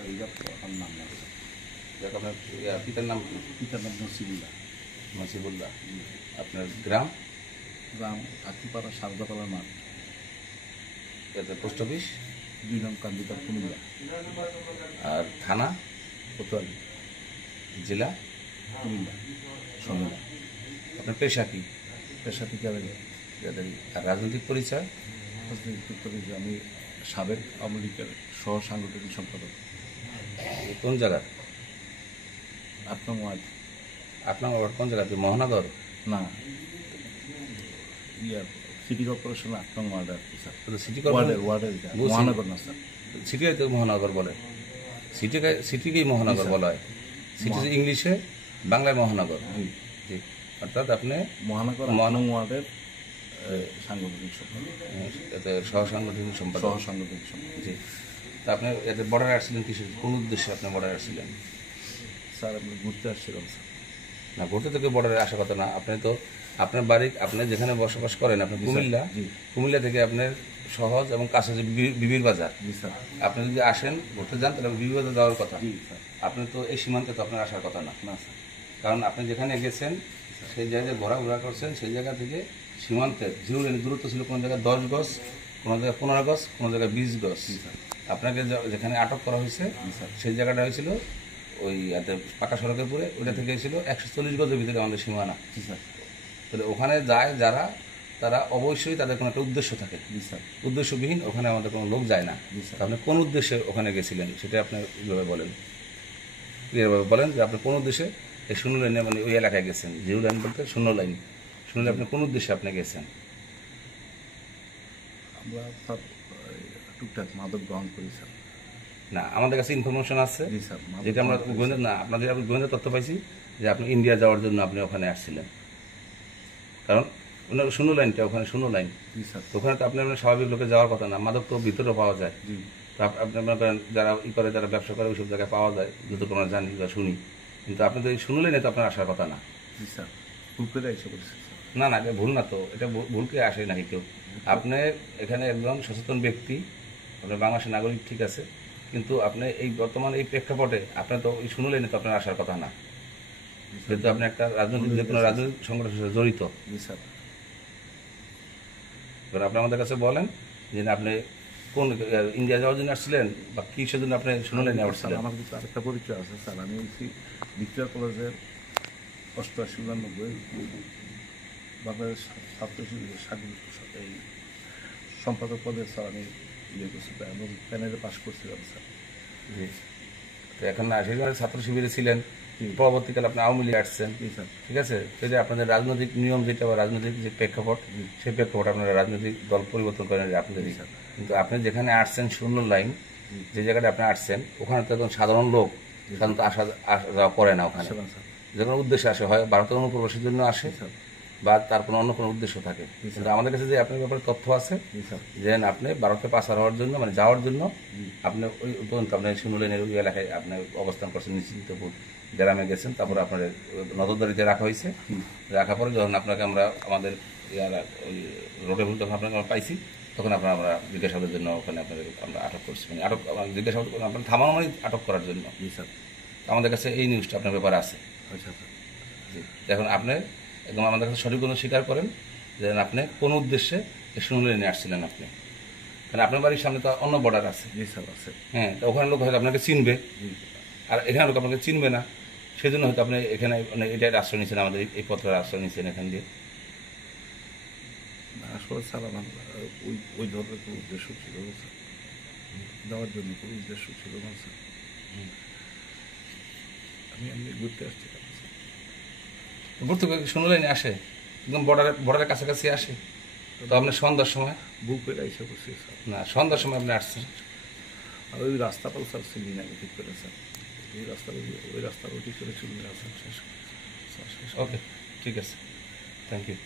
Sir এইটা আমার নাম না স্যার। যাক আপনার পিতার নাম কি? পিতার নাম নসিবুল্লাহ। নসিবুল্লাহ। আপনার গ্রাম? গ্রাম আতিপাড়া সারদাপাড়া মাঠ, এতে পোস্ট অফিস? 2 নং কান্দিপাড়, কুমিল্লা। আর থানা? কোতোয়ালি, জেলা? কুমিল্লা, সমিলা। আপনার পেশা কি? পেশা থেকে আর রাজনৈতিক পরিচয়? আমি সাবেক আওয়ামী লীগের সহ সাংগঠনিক সম্পাদক। কোন জায়গা? 8 নং ওয়ার্ড। আপনার আবার কোন জায়গাতে? মহানগর? না, সিটি কর্পোরেশন 8 নং ওয়ার্ড আর কি স্যার। সিটি ওয়ার্ডের মহানগর না স্যার। সিটিকে তো মহানগর বলে, সিটিকেই মহানগর বলা হয়। সিটি ইংলিশে, বাংলায় মহানগর। জি, অর্থাৎ আপনি মহানগর 8 নং ওয়ার্ডের সাংগঠনিক সম্পাদক, সহ সাংগঠনিক সম্পাদক। জি, তা আপনি এতে বর্ডারে আসছিলেন কিসের, কোন উদ্দেশ্যে আপনি বর্ডারে আসছিলেন? স্যার আমি ঘুরতে আসছিলাম স্যার। না, ঘুরতে থেকে বর্ডারে আসার কথা না। আপনি তো আপনার বাড়ি, আপনি যেখানে বসবাস করেন, আপনি কুমিল্লা। কুমিল্লা থেকে আপনার সহজ এবং কাছে যে বিবির বাজার, আপনি যদি আসেন ঘুরতে যান তাহলে বিবির বাজার যাওয়ার কথা। আপনি তো এই সীমান্তে তো আপনার আসার কথা না। স্যার, কারণ আপনি যেখানে গেছেন সেই জায়গায় ঘোরাঘোরা করছেন, সেই জায়গা থেকে সীমান্তের জিরো লেন দূরত্ব ছিল কোনো জায়গায় 10 গজ, কোনো জায়গায় 15 গজ, কোনো জায়গায় 20 গজ। আপনাকে যেখানে আটক করা হয়েছে সেই জায়গাটা হয়েছিল ওই পাকা সড়কের উপরে, ওইটা থেকে ছিল 140 গজের ভিতরে আমাদের সীমানা। তাহলে ওখানে যায় যারা, তারা অবশ্যই তাদের কোনো একটা উদ্দেশ্য থাকে। উদ্দেশ্যবিহীন ওখানে আমাদের কোনো লোক যায় না। আপনি কোন উদ্দেশ্যে ওখানে গেছিলেন সেটা আপনি এইভাবে বলেন, ক্লিয়ারভাবে বলেন যে আপনি কোন উদ্দেশ্যে এই 0 লাইনে, মানে ওই এলাকায় গেছেন। 0 লাইন বলতে 0 লাইন, 0 লাইন আপনি কোন উদ্দেশ্যে আপনি গেছেন? আমরা স্যার টুকটাক মাদক গ্রহণ করি স্যার। না, আমাদের কাছে ইনফরমেশন আছে যেটা আমরা গোয়েন্দা, না আপনাদের গোয়েন্দা তথ্য পাইছি যে আপনি ইন্ডিয়া যাওয়ার জন্য আপনি ওখানে আসছিলেন। কারণ ওনার 0 লাইনটা ওখানে 0 লাইন, ওখানে তো আপনার স্বাভাবিক লোকে যাওয়ার কথা না। মাদক তো ভিতরেও পাওয়া যায়। তো আপনি মনে করেন যারা করে, যারা ব্যবসা করে, ওইসব জায়গায় পাওয়া যায়, যতটুকু আমরা জানি বা শুনি। কিন্তু আপনি তো এই 0 লাইনে তো আপনার আসার কথা না। না না, এটা ভুল না তো, এটা ভুলকে আসে নাকি কেউ? আপনি এখানে একদম সচেতন ব্যক্তি, আপনার বাংলাদেশের নাগরিক, ঠিক আছে, কিন্তু আপনি এই বর্তমান এই প্রেক্ষাপটে আপনার তো ওই 0 লাইনে তো আপনার আসার কথা না, যেহেতু আপনি একটা রাজনৈতিক, যে কোনো রাজনৈতিক সংগঠনের সাথে জড়িত। এবার আপনি আমাদের কাছে বলেন যে আপনি কোন ইন্ডিয়া যাওয়ার জন্য আসছিলেন বা কিসের জন্য আপনি 0 লাইনে আসছিলেন? আমার কিন্তু আরেকটা পরিচয় আছে স্যার। আমি ভিক্টোরিয়া কলেজের 88-89 বাংলাদেশ ছাত্র এই সম্পাদক পদে স্যার আমি ইয়ে করছি এবং প্যানেলে পাশ করছিলাম স্যার। জি, তো এখন না, সেই সময় ছাত্র শিবিরে ছিলেন, পরবর্তীকালে আপনি আওয়ামী লীগ আসছেন, ঠিক আছে। সেটা আপনাদের রাজনৈতিক নিয়ম যেটা বা রাজনৈতিক যে প্রেক্ষাপট, সেই প্রেক্ষাপট আপনারা রাজনৈতিক দল পরিবর্তন করেন আপনাদেরই। কিন্তু আপনি যেখানে আসছেন 0 লাইন, যে জায়গাটা আপনি আসছেন, ওখানে তো একজন সাধারণ লোক সাধারণত আসা যাওয়া করে না। ওখানে যে কোনো উদ্দেশ্যে আসে, হয় ভারতের অনুপ্রবেশের জন্য আসে বা তার কোনো অন্য কোনো উদ্দেশ্য থাকে। কিন্তু আমাদের কাছে যে আপনার ব্যাপারে তথ্য আছে যে আপনি ভারতে পাচার হওয়ার জন্য, মানে যাওয়ার জন্য আপনি ওই পর্যন্ত আপনি 0 লাইনের ওই এলাকায় আপনি অবস্থান করছেন, নিশ্চিন্তপুর গ্রামে গেছেন। তারপরে আপনার নজরদারিতে রাখা হয়েছে। রাখার পরে যখন আপনাকে আমরা আমাদের ওই রোডে যখন আপনাকে আমরা পাইছি, তখন আমরা জিজ্ঞাসাবাদের জন্য ওখানে আপনাদের আমরা আটক করছি। মানে আটক, জিজ্ঞাসাবাদ আপনার থামানো মানে আটক করার জন্য। আমাদের কাছে এই নিউজটা আপনার ব্যাপারে আছে। জি, এখন আপনি একদম আমাদের কাছে সঠিক কোনো স্বীকার করেন যে আপনি কোন উদ্দেশ্যে 0 লাইনে আসছিলেন আপনি। কারণ আপনার বাড়ির সামনে তো অন্য বর্ডার আছে। হ্যাঁ, তো ওখানে লোক হয়তো আপনাকে চিনবে, আর এখানে লোক আপনাকে চিনবে না। সেই জন্য হয়তো আপনি এখানে মানে এটার আশ্রয় নিয়েছেন, আমাদের এই পত্রের আশ্রয় নিয়েছেন এখান দিয়ে। আসলে স্যার আমার ওই ধরনের কোনো উদ্দেশ্য ছিল না স্যার, যাওয়ার জন্য কোনো উদ্দেশ্য ছিল না স্যার। আমি ঘুরতে আসছিলাম। ঘুরতে 0 লাইনে আসে, একদম বর্ডারের কাছাকাছি আসে। তো আপনি সন্ধ্যার সময় বুক করে এসে করছি স্যার। না, সন্ধ্যার সময় আপনি আসছেন। আর ওই রাস্তাটাও স্যার চিনি না ঠিক করে স্যার। ওই রাস্তাটাও ঠিক করে চলে আসেন শেষ। ওকে, ঠিক আছে, থ্যাংক ইউ।